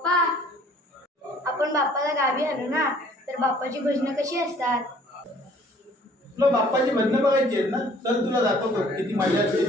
पप्पा, आपण बाप्पाला गावी आलो ना, तर बाप्पाची भजनं कशी असतात? तुला बाप्पाची भजनं बघायची आहेत ना, तर तुला दाखवतो किती मजा असते.